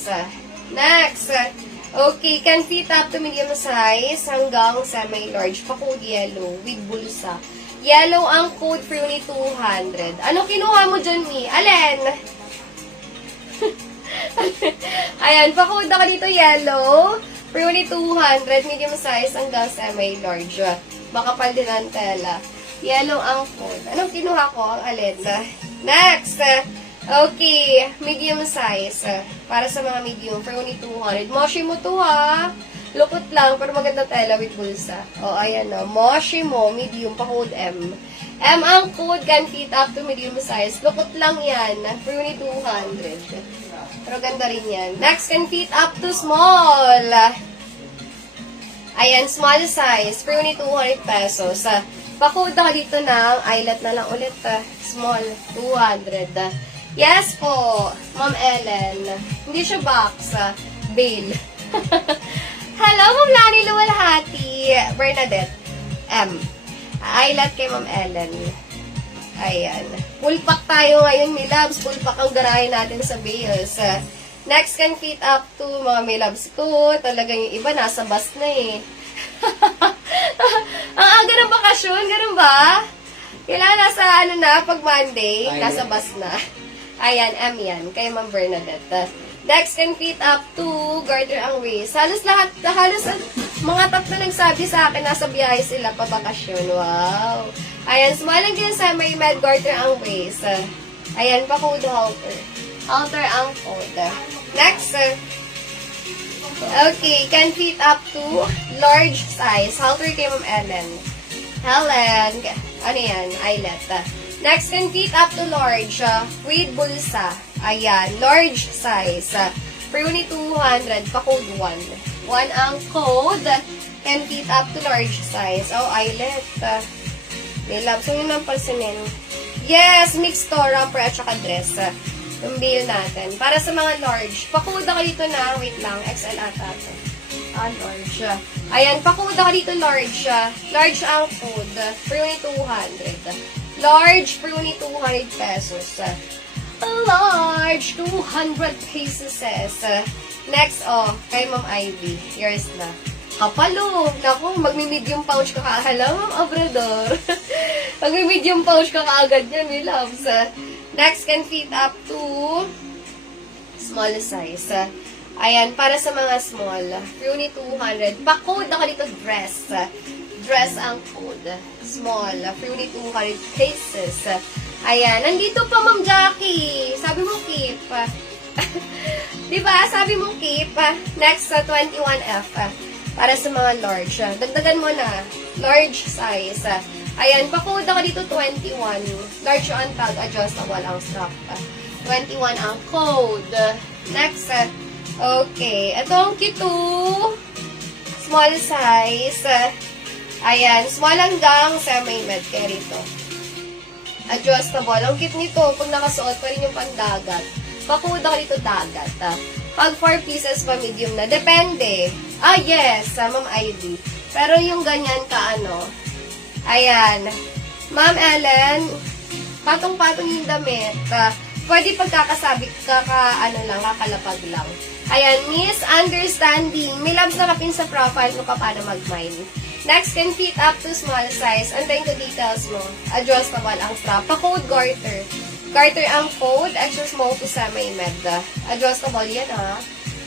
size. Next. Okay, can fit up to medium size hanggang semi-large. Pa-code yellow with bulsa. Yellow ang code for only 200. Ano kinuha mo dyan, Mi? Alin? Ayan, pa-code ako dito yellow. For only 200, medium size hanggang semi-large. Makapal din ang tela. Yellow ang code. Anong kinuha ko? Ang alin? Next. Okay, medium size. Para sa mga medium, for only 200. Moshi mo to ha. Lukot lang, pero maganda tela with bulsa. O, ayan o. Moshi mo, medium, pa-code M. M ang code, can fit up to medium size. Lukot lang yan. For only 200. Pero ganda rin yan. Next, can fit up to small. Ayan, small size. For only 200 pesos. Pa-code ako dito ng eyelet na lang ulit. Small, 200. Yes po, Ma'am Ellen. Hindi siya box. Bail. Hello, Ma'am Lani Luwalhati. Bernadette. M. Eyelet kay Ma'am Ellen. Ayan. Full pack tayo ngayon, my loves. Full pack ang garahin natin sa bales. Next can fit up to mga my loves ko. Talagang yung iba nasa bus na eh. Ang aga ng bakasyon, ganun ba? Kailangan nasa ano na, pag Monday, nasa bus na. Ayan, M yan, kay Ma'am Bernadette. Next can fit up to garter ang waist. Halos lahat, halos mga tatlo nagsabi sa akin, nasa biyahe sila pa bakasyon. Wow! Ayan, small lang din sa may med garter ang waist. Ayan, pa-code halter. Halter ang code. Next, okay, can fit up to large size. Halter kay Ma'am Ellen. Helen, ano yan? Eyelet. Next, can fit up to large with bulsa. Ayan, large size. For only 200, pa-code 1. 1 ang code. Can fit up to large size. Oh, eyelet. They love. So, yun ang pansinin. Yes, mixed to, romper at saka dress. Yung bill natin. Para sa mga large. Pa-code ako dito na, wait lang, XL ata ito. Large. Ayan, pa-code ako dito large. Large ang code. For only 200. Large for only 200 pesos. Large, 200 pesos. Next, kay Ma'am Ivy. Yours na. Kapalo. Naku, magmi-medium pouch ka kaagad. Ma'am Obrador. Magmi-medium pouch ka kaagad yan, my loves. Next, can fit up to small size. Ayan, para sa mga small. For only 200. Pa-code ako dito, dress. Dress ang code. Small. For only 200 pesos. Ayan. Nandito pa, Ma'am Jackie. Sabi mo, keep. Diba? Sabi mo, keep. Next, 21F. Para sa mga large. Dagdagan mo na. Large size. Ayan. Pa-code ako dito, 21. Large on tag. Adjustable ang strap. 21 ang code. Next. Okay. Ito ang Q2. Small size. Ayan, small hanggang semi-med kaya rito. Adjustable. Ang cute nito, pag nakasuot pa rin yung pandagat. Pa-code ako dito dagat. Pag 4 pieces pa medium na, depende. Yes, Ma'am Ivy. Pero yung ganyan ka, ayan. Ma'am Ellen, patong-patong yung damit. Pwede pagkakasabit ka kakalapag lang. Ayan, misunderstanding. May labs na kapin sa profile mo paano mag-mine. Next, can fit up to small size. Antayin ko details mo. Adjustable ang strap. Pa-code garter. Garter ang code. Extra small to semi-med. Adjustable yan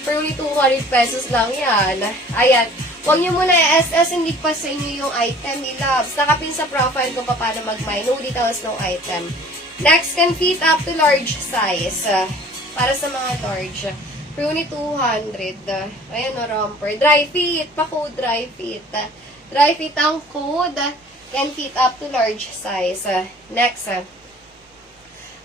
For only 200 pesos lang yan. Ayan. Huwag nyo muna i-SS. Hindi pa sa inyo yung item. Loves. Nakapin sa profile ko paano mag-mine. No details, no item. Next, can fit up to large size. Para sa mga large. For only 200. Ayan romper. Dry fit. Pa-code dry fit. Dry fit ang code. Can fit up to large size. Next.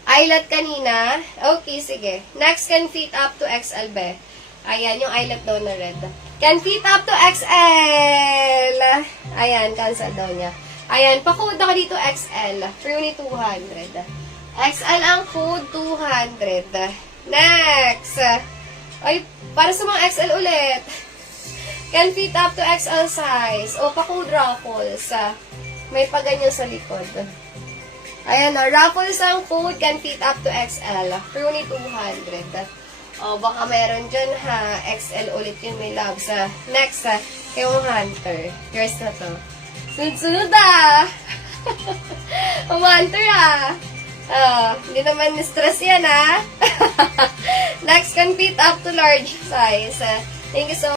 Eyelet kanina. Okay, sige. Next, can fit up to XL be. Ayan, yung eyelet daw na red. Can fit up to XL. Ayan, cancel daw niya. Ayan, pa-code ako dito XL. For only 200. XL ang code, 200. Next. Ay, para sa mga XL ulit. Can fit up to XL size. O, pa-code Raffles. May paganyan sa likod. Ayan Raffles ang code. Can fit up to XL. For only 200. O, baka meron dyan ha. XL ulit yung may love sa next ha. Yung Hunter. Yours na to. Sunod-sunod ah! Hunter ah! Hindi naman stress yan ah. Next, can fit up to large size. Thank you so much.